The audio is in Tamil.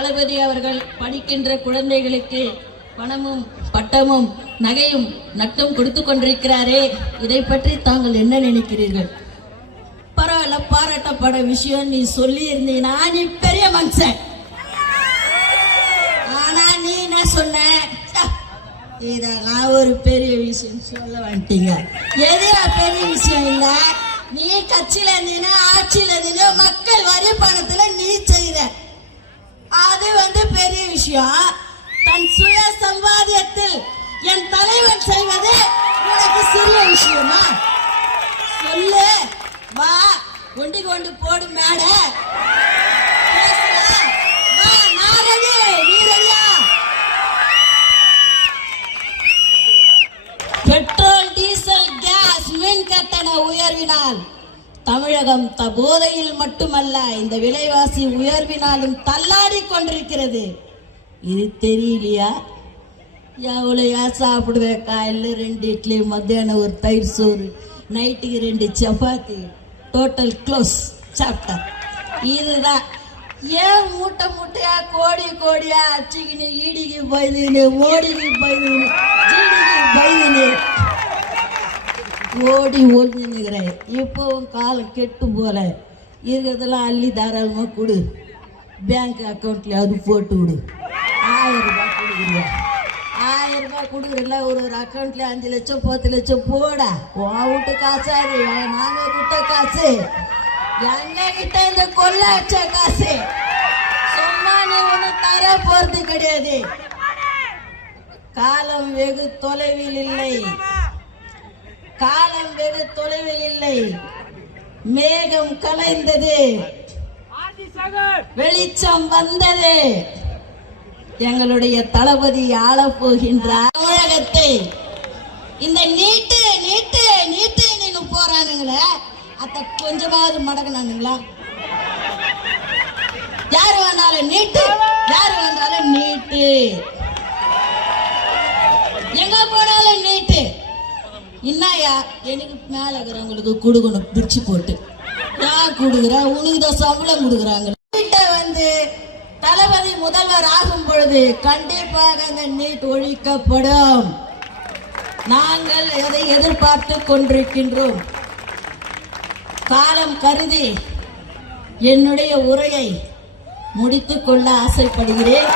தளபதி அவர்கள் படிக்கின்ற குழந்தைகளுக்கு பணமும் பட்டமும் நகையும் நட்டும் கொடுத்து கொண்டிருக்கிறாரே, இதை பற்றி தாங்கள் என்ன நினைக்கிறீர்கள்? பரவாயில்ல, பாராட்டப்பட விஷயம் நீ சொல்லி இருந்தீங்கன்னா நீ பெரிய மனுஷன். ஆனா நீ என்ன சொன்ன, இதெல்லாம் ஒரு பெரிய விஷயம் சொல்ல வந்துட்டீங்க. எதுவா பெரிய விஷயம் இல்ல, நீ கட்சியில இருந்தீங்கன்னா ஆட்சியில இருந்தீங்க, மக்கள் வரி பணத்துல நீ செய்த அது பெரிய விஷயம். தன் சுய சம்பாதியத்தில் என் தலைவன் செய்வது உனக்கு சிறிய விஷயமா? சொல்லு, வா கொண்டு கொண்டு போடு மேட பெட்ரோல் டீசல் கேஸ் மின் கட்டண உயர்வினால் தமிழகம் போதையில் மட்டுமல்ல, இந்த விலைவாசி உயர்வினாலும் தள்ளாடி கொண்டிருக்கிறது. இது தெரியலையா? எவ்வளோயா சாப்பிடுவேன்? காலையில் 2 இட்லி, மத்தியானம் ஒரு தயிர் சோறு, நைட்டுக்கு 2 சப்பாத்தி, டோட்டல் க்ளோஸ் சாப்பிட்டேன். இதுதான் ஏன் மூட்டை மூட்டையா கோடி கோடியா அச்சுக்கின்னு ஈடிக்கு பயந்துன்னு ஓடிக்கு பயந்துன்னு ஜீடிக்கு பயந்துன்னு ஓடி ஒழிஞ்சுன்னுக்கிறேன். இப்போவும் காலம் கெட்டு போல இருக்கிறதெல்லாம் அள்ளி தாராளமாக கொடு, பேங்க் அக்கௌண்ட்ல அது போட்டு விடு. 1000 ரூபாய் கொடுக்குறியா? 1000 ரூபாய் கொடுக்குறல, ஒரு அக்கௌண்ட்ல 5 லட்சம் 10 லட்சம் போட. வீட்டு காசாது, நாங்க கிட்ட காசு, எங்க கிட்ட இந்த கொள்ள அச்ச காசு சொன்னா நீ ஒண்ணு தர போறது கிடையாது. காலம் வெகு தொலைவில் இல்லை, காலம் வெகு தொலைவில் இல்லை. மேகம் கலைந்தது, வெளிச்சம் வந்தது. எங்களுடைய தளபதி ஆளப் போகின்றார் தமிழகத்தை. இந்த நீட்டு நீட்டு நீட்டு நின்னு போறானுங்களே, அத கொஞ்சமாவது மடங்கினானுங்களா? யாரு வந்தாலும் நீட்டு, யாரு வந்தாலும் நீட்டு, எங்க போனாலும் நீட்டு. என்னையா எனக்கு மேல இருக்கிறவங்களுக்கு கொடுக்கணும் பிரிச்சு போட்டு. யார் கொடுக்குறா? உனக்கு தான் சம்பளம் கொடுக்குறாங்க. தளபதி முதல்வர் ஆகும் பொழுது கண்டிப்பாக அந்த நீட் ஒழிக்கப்படும். நாங்கள் எதை எதிர்பார்த்து கொண்டிருக்கின்றோம். காலம் கருதி என்னுடைய உரையை முடித்துக் கொள்ள ஆசைப்படுகிறேன்.